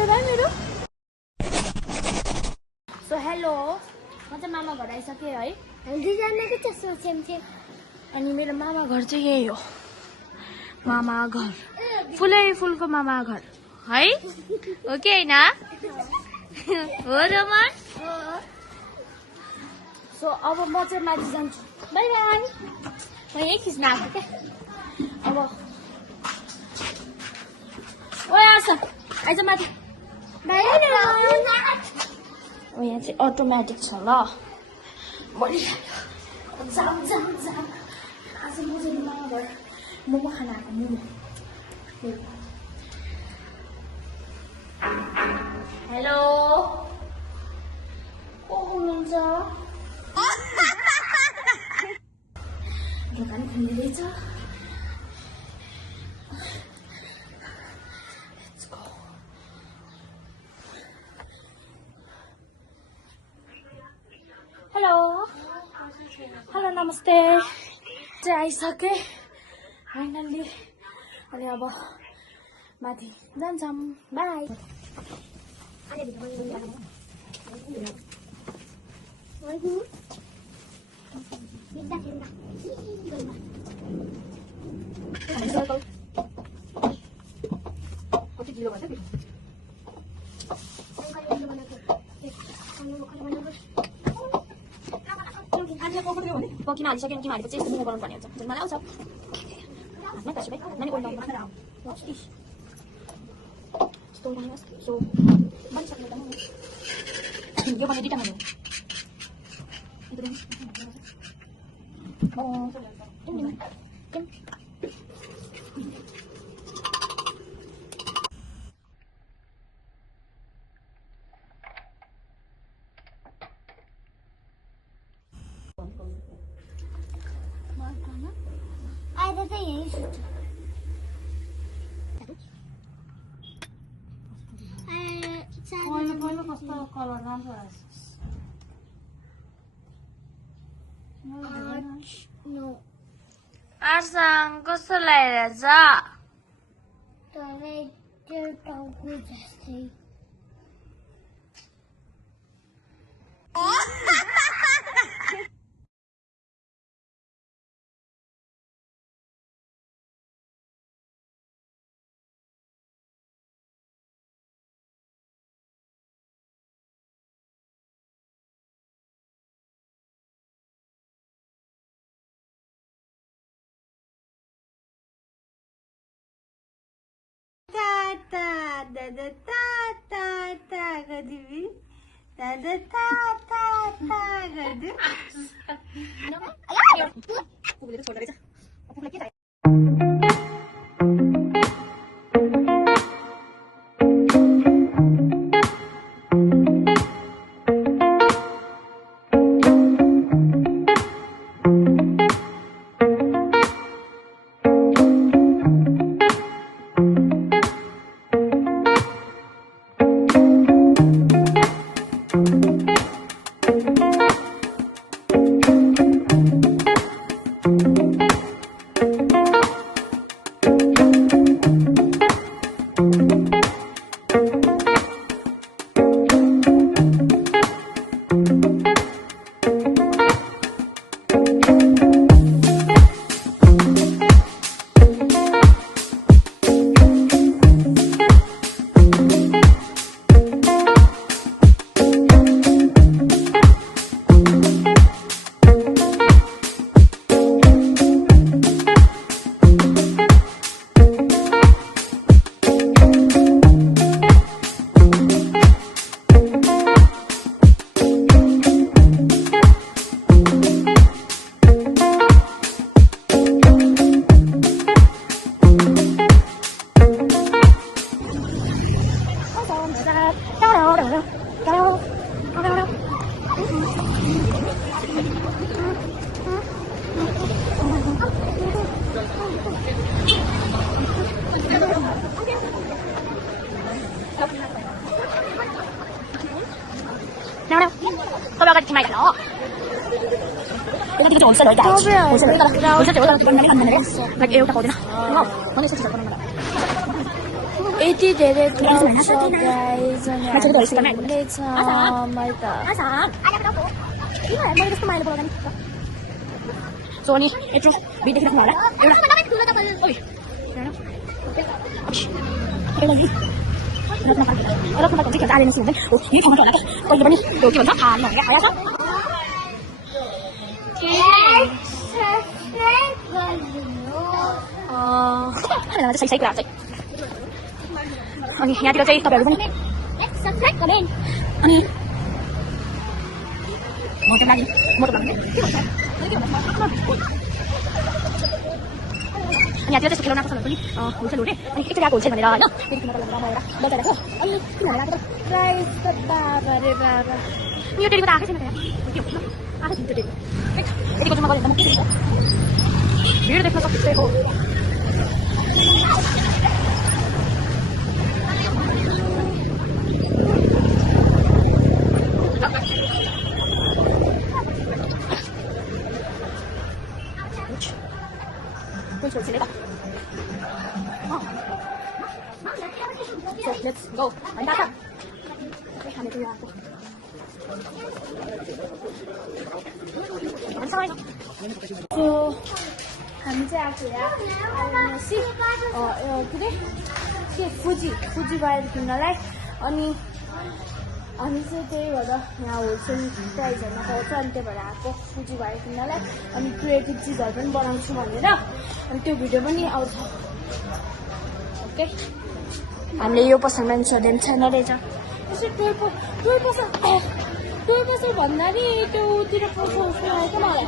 गरेर है मेरो सो हेलो म चाहिँ मामा घर आइसकेँ है दुईजनाको चस्मा सेम सेम अनि मेरो मामा घर चाहिँ यही हो मामा घर फुलै फुलको मामा घर है हो कि हैन हो रोमन सो अब म चाहिँ माथि जान्छु बाई बाई म यही खिच्न आएको क्या अब ओ आछ आइज माथि बाई ओ यहाँ चाहिँ अटोमेटिक छ ल जाम जाम जाम आज म चाहिँ मामा घर मोमो खान आएको मोमो हेलो को हुनुहुन्छ दोकान खुलिँदैछ हेलो हेलो नमस्ते चाहिँ आइसकेँ फाइनल्ली अनि अब माथि जान्छौँ बाई किन हालिसक्यो किन हालेपछि यस्तो मोमो बनाउनु पर्ने हुन्छ मलाई आउँछ हातमै काट्छु भाइ मैले ओल्ड नम्बर यस्तो बनाइस् सो बनिसक्यो त यो भने दुईटा खानु आएर चाहिँ यही सुत्छ पहिलो कस्तो कलर राम्रो आएछ आर्साङ कस्तो लागिरहेछ तपाईँ त्यो टाउको जस्तै दादा ता गरिबी दादा ता गरिदिउ अगाडि छिमाइ हाल हो यता चाहिँ होलसेल हो गाइस होलसेल तर होलसेल चाहिँ हो तर भन्नाले भन्दैन रे लाइक एउटा पाउँदैन हो मैले यसो बनाउनु यति धेरै क्राउड छ गाइज अनि हामीले छ मैले त सो अनि यत्रो भिड देखिराख्नु होला सही कुरा चाहिँ अनि यहाँतिर चाहिँ तपाईँहरू पनि अनि यहाँतिर त्यस्तो खेलाउन पसलहरू पनि होलसेल हो रे अनि एकचोटि आएको होलसेल भनेर होइन फेरि किन म एउटा बजार आएको अनि किनभने प्राइस त बाबा रे बाबा यो टेलीको त आएकै छैन त्यहाँ आएको छैन त्यो टेली यतिको जुम्मा गऱ्यो भने त म के दिन्छ भिड देख्न सक्छेको So let's go. I'm back up. So हामी चाहिँ आएको यहाँ के फुजी वायर किन्नलाई अनि हामी चाहिँ त्यही भएर यहाँ होलसेल प्राइसहरूमा पाउँछ अनि त्यही भएर आएको फुजी वायर किन्नलाई अनि क्रिएटिभ चिजहरू पनि बनाउँछु भनेर अनि त्यो भिडियो पनि आउँछ ओके हामीले यो पसलमा इन्सुरेन्स छैन रहेछ यसो टोय पसल भन्दा नि त्यो उतिर पसल जस्तो लागेको मलाई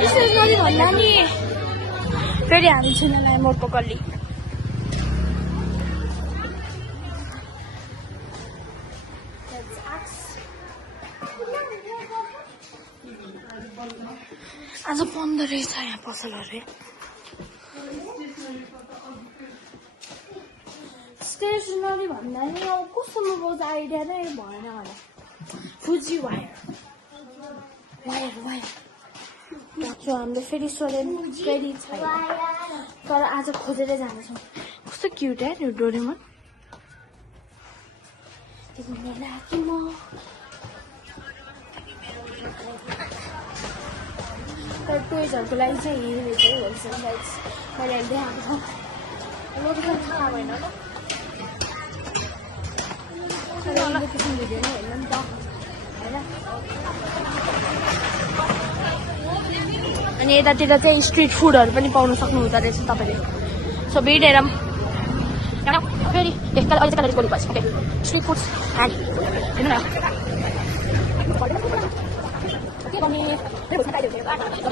त्यसो गरी भन्दा नि फेरि हामी छैनलाई मोटको गल्ली आज बन्द रहेछ यहाँ पसलहरू स्टेसनरी भन्दा नि अब कस्तो पाउँछ आइडिया नै भएन होला फुजी वायर हाम्रो फेरि सोरेन फेरि छैन तर आज खोजेरै जानेछौँ कस्तो क्युट है यो डोरेमन कि म तर टोइजहरूको लागि चाहिँ हेरेको है होलसेल प्राइस मैले देखाएको छ लोकेसन थाहा भएन त लोकेसन भिडियो नै हेर्नु नि त होइन अनि यतातिर चाहिँ स्ट्रिट फुडहरू पनि पाउन सक्नुहुन्छ रहेछ तपाईँले सो भिड हेरौँ फेरि एकताल अहिले चाहिँ बोल्नु पर्छ ओके स्ट्रिट फुड्स एन्ड हेर्नु न के गर्ने ब्याग हुन्छ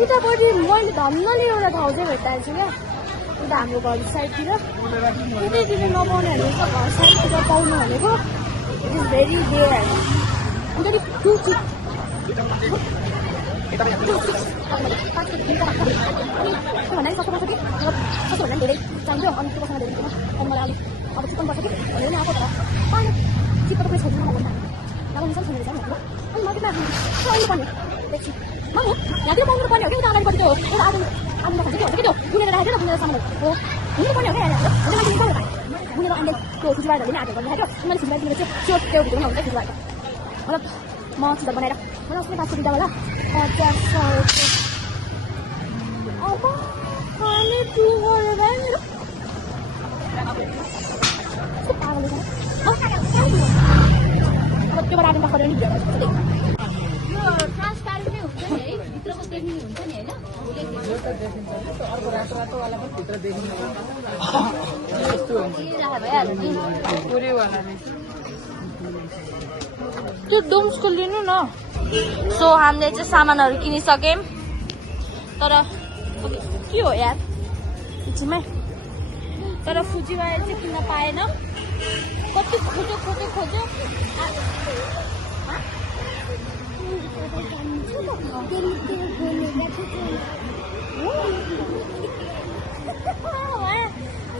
उतापट्टि मैले धन्नले एउटा ठाउँ चाहिँ भेट्टाएको छु क्या उता हाम्रो घर साइडतिर उतैतिर नपाउने भनेको घर साइडतिर पाउनु भनेको इट इज भेरी डेयर अनि धेरै चाहिन्छ अनि त्यो धेरै अनि मलाई अलिक अब चिकन पर्छ कि धेरै आएको तर पानी चिप्पको पनि छोड्नु नगर्नु छोड्नु रहेछ अनि म किन आउनु पर्ने एकछिन मामु यहाँतिर पाउनु पर्ने हो कि उता अगाडिपट्टि त्यो एउटा आलु खान्छ के भन्छ कि त्यो गुनेर राखेर गुनेर सामान हो हुनुपर्ने हो क्या गुनेर अन्त त्यो फुटबारहरूले पनि आएको गर्नु अनि मैले फुटबार किनेर चाहिँ त्यो त्यो भिडियो बनाउँछ फुटबार मतलब म सुधार बनाएर मलाई उसले पाँच रुपियाँ होला 50 अब खाने टु गरेर अब त्यो बाटो पक्रेर नि त्यो डोम्सको लिनु न सो हामीले चाहिँ सामानहरू किनिसक्यौँ तर के हो यार एकछिनमै तर फुजी वायर चाहिँ किन्न पाएन कति खोज्यो खोज्यो खोज्यो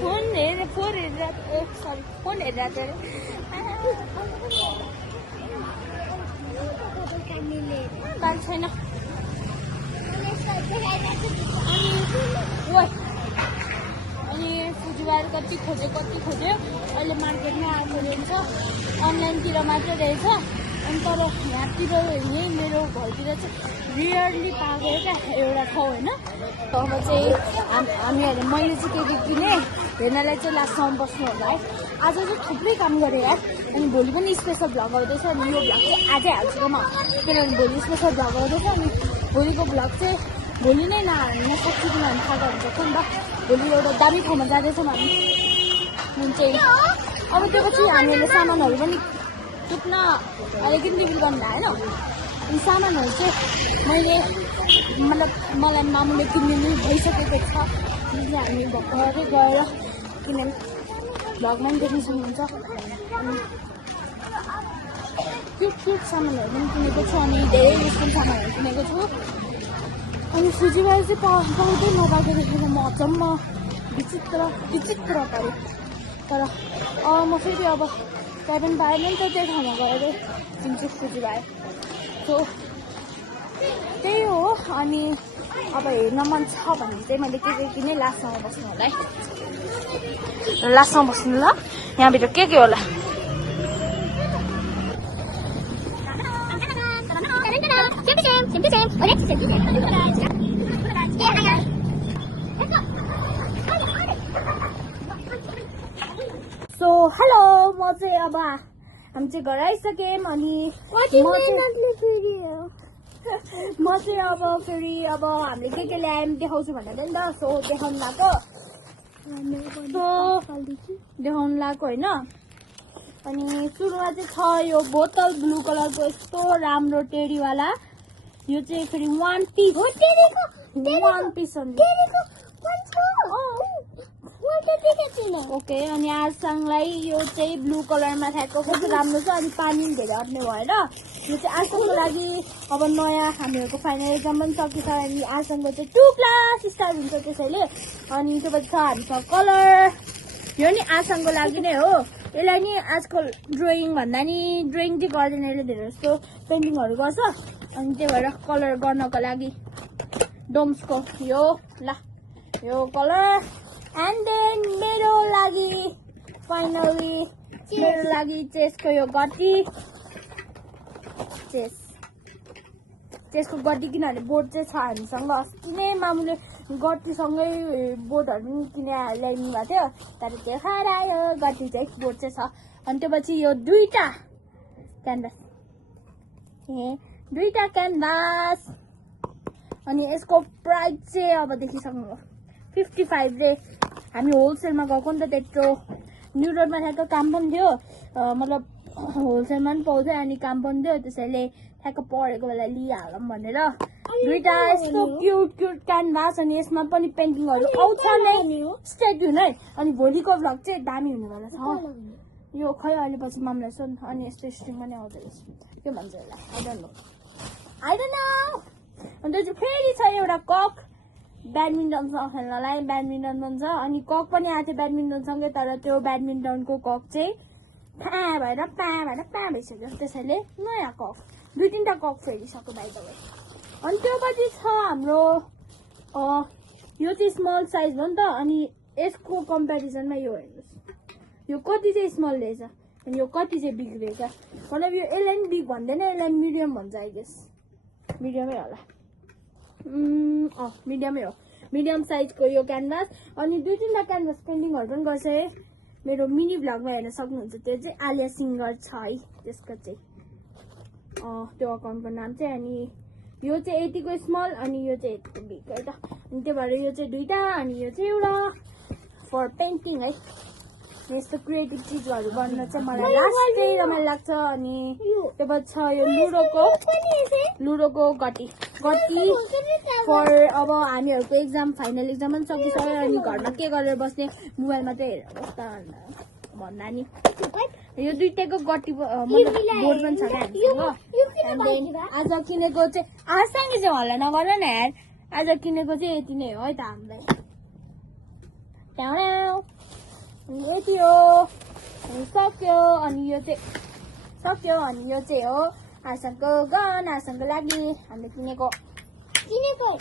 फोन हेरेर सरी फोन हेरेर बात छैन अनि फुजीबार कति खोज्यो अहिले मार्केटमा आएको रहेछ अनलाइनतिर मात्रै रहेछ अनि तर यहाँतिर यहीँ मेरो घरतिर चाहिँ रियरली पाएको क्या एउटा ठाउँ होइन अब चाहिँ हामीहरूले मैले चाहिँ के के किनेँ हेर्नलाई चाहिँ लास्टसम्म बस्नु होला है आज चाहिँ थुप्रै काम गरेँ यार अनि भोलि पनि स्पेसल भ्लग आउँदैछ अनि यो भ्लग चाहिँ आजै हाल्छु म किनभने भोलि स्पेसल भ्लग आउँदैछ अनि भोलिको भ्लग चाहिँ भोलि नै नहाल्न सक्छु किनभने थाहा हुन्छ नि त भोलि एउटा दामी ठाउँमा जाँदैछौँ हामी चाहिँ अब त्यो पछि हामीहरूले सामानहरू पनि टुक्न अलिकति रिभिल गर्नु होइन अनि सामानहरू चाहिँ मैले मतलब मलाई मामुले किनिदिनु भइसकेको छ जुन चाहिँ हामी भर्खरै गएर किनभने भ्लगमा पनि देख्न सक्नुहुन्छ अनि क्युट सामानहरू पनि किनेको छु अनि धेरै युजफुल सामानहरू किनेको छु अनि फुजीबार चाहिँ पाउँदै नपाएको देखेर म अचम्म विचित्र परेँ तर म फेरि अब क्याबिन पाएँ नि त त्यही ठाउँमा गएर किन्छु फुजीबार सो त्यही हो अनि अब हेर्न मन छ भने चाहिँ मैले के किनेँ लास्टमा बस्नु होला है लास्टमा बस्नु ल यहाँभित्र के होला सो हेलो म चाहिँ अब हामी चाहिँ घर आइसक्यौँ अनि म चाहिँ अब फेरि अब हामीले के ल्यायौँ देखाउँछु भनेर नि त सो देखाउनु लाग्यो होइन अनि सुरुमा चाहिँ छ यो बोतल ब्लू कलरको यस्तो राम्रो टेरीवाला यो चाहिँ फेरि वान पिस ओके अनि आसाङलाई यो चाहिँ ब्लू कलरमा ठ्याक्क कस्तो राम्रो छ अनि पानी पनि धेरै अट्ने भएर यो चाहिँ आसाङको लागि अब नयाँ हामीहरूको फाइनल एक्जाम पनि सकिन्छ अनि आसाङको चाहिँ 2 क्लास स्टार्ट हुन्छ त्यसैले अनि त्यो पछि छ हामीसँग कलर यो नि आसाङको लागि नै हो यसलाई नि आजकल ड्रइङ भन्दा नि ड्रइङ चाहिँ गर्दैन यसले धेरै जस्तो पेन्टिङहरू गर्छ अनि त्यही भएर कलर गर्नको लागि डोम्सको यो कलर एन्ड देन मेरो लागि फाइनली मेरो लागि चेसको यो गड्डी चेसको गड्डी किनभने बोर्ड चाहिँ छ हामीसँग अस्ति नै मामुले गड्डीसँगै बोर्डहरू पनि किनेर ल्याइदिनु भएको थियो तर त्यो खाएर आयो गड्डी चाहिँ बोर्ड चाहिँ छ अनि त्यो पछि यो दुईटा क्यानभास अनि यसको प्राइस चाहिँ अब देखिसक्नु 55 रे हामी होलसेलमा गएको नि त त्यत्रो न्यू रोडमा ठ्याक्क काम पनि थियो मतलब होलसेलमा पनि पाउँथ्यो अनि काम पनि थियो त्यसैले ठ्याक्क पढेको बेला लिइहालौँ भनेर दुईटा यस्तो क्युट क्यानभास अनि यसमा पनि पेन्टिङहरू आउँछ नै स्टेट हुन है अनि भोलिको भ्लग चाहिँ दामी हुनेवाला छ यो खै अहिले पछि मामलाई सोध्नु अनि यस्तो स्ट्रिङ पनि आउँछ के भन्छ यसलाई आई डोन्ट नो अनि त्यो चाहिँ फेरि छ एउटा कक ब्याडमिन्टनसँग खेल्नलाई ब्याडमिन्टन पनि छ अनि कक पनि आएको थियो ब्याडमिन्टनसँगै तर त्यो ब्याडमिन्टनको कक चाहिँ प्या भएर भइसक्यो त्यसैले नयाँ कक 2-3टा कक फेरिसक्यो बाइ द वे अनि त्यो पछि छ हाम्रो यो चाहिँ स्मल साइज हो नि त अनि यसको कम्पेरिजनमा यो हेर्नुहोस् यो कति चाहिँ स्मल रहेछ अनि यो कति चाहिँ बिग रहेछ मतलब यो यसलाई पनि बिग भन्दैन यसलाई मिडियम भन्छ आई गेस मिडियमै होला मिडियमै हो मिडियम साइजको यो क्यानभास अनि 2-3टा क्यानभास पेन्टिङहरू पनि गर्छ है मेरो मिनी भ्लगमा हेर्न सक्नुहुन्छ त्यो चाहिँ आलिया सिङ्गर छ है त्यसको चाहिँ त्यो अकाउन्टको नाम चाहिँ अनि यो चाहिँ यतिको स्मल अनि यो चाहिँ यतिको बिग है त अनि त्यो भएर यो चाहिँ 2टा अनि यो चाहिँ एउटा फर पेन्टिङ है यस्तो क्रिएटिभ चिजहरू गर्न चाहिँ मलाई लास्टै रमाइलो लाग्छ अनि त्यो पछि छ यो लुडोको गट्टी फर अब हामीहरूको एक्जाम फाइनल एक्जाम पनि सकिसक्यो अनि घरमा के गरेर बस्ने मोबाइलमा चाहिँ हेरेर बस्दा भन्दा नि यो दुइटैको गट्टी मतलब बोर्ड पनि छ क्या हामीसँग आज किनेको चाहिँ आजसँग चाहिँ हल्ला नगर न यार आज किनेको चाहिँ यति नै हो है त हामीलाई यति हो सक्यो अनि यो चाहिँ हो आजको गन आजको लागि हामीले किनेको ल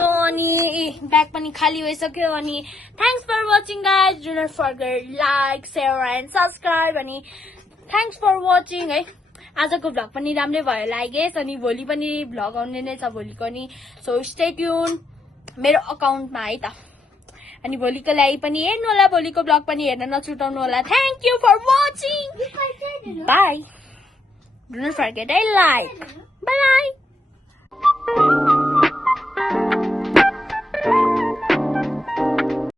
अनि ब्याग पनि खाली भइसक्यो अनि thanks for watching guys do not forget like share and subscribe अनि थ्याङ्क्स फर वाचिङ है आजको भ्लग पनि राम्रै भयो लागेस अनि भोलि पनि भ्लग आउने नै छ भोलिको नि सो स्टे ट्युन मेरो अकाउन्टमा है त अनि भोलिको लागि पनि हेर्नु होला भोलिको भ्लग पनि हेर्न नछुटाउनु होला thank you for watching bye do not forget है लाइक बाई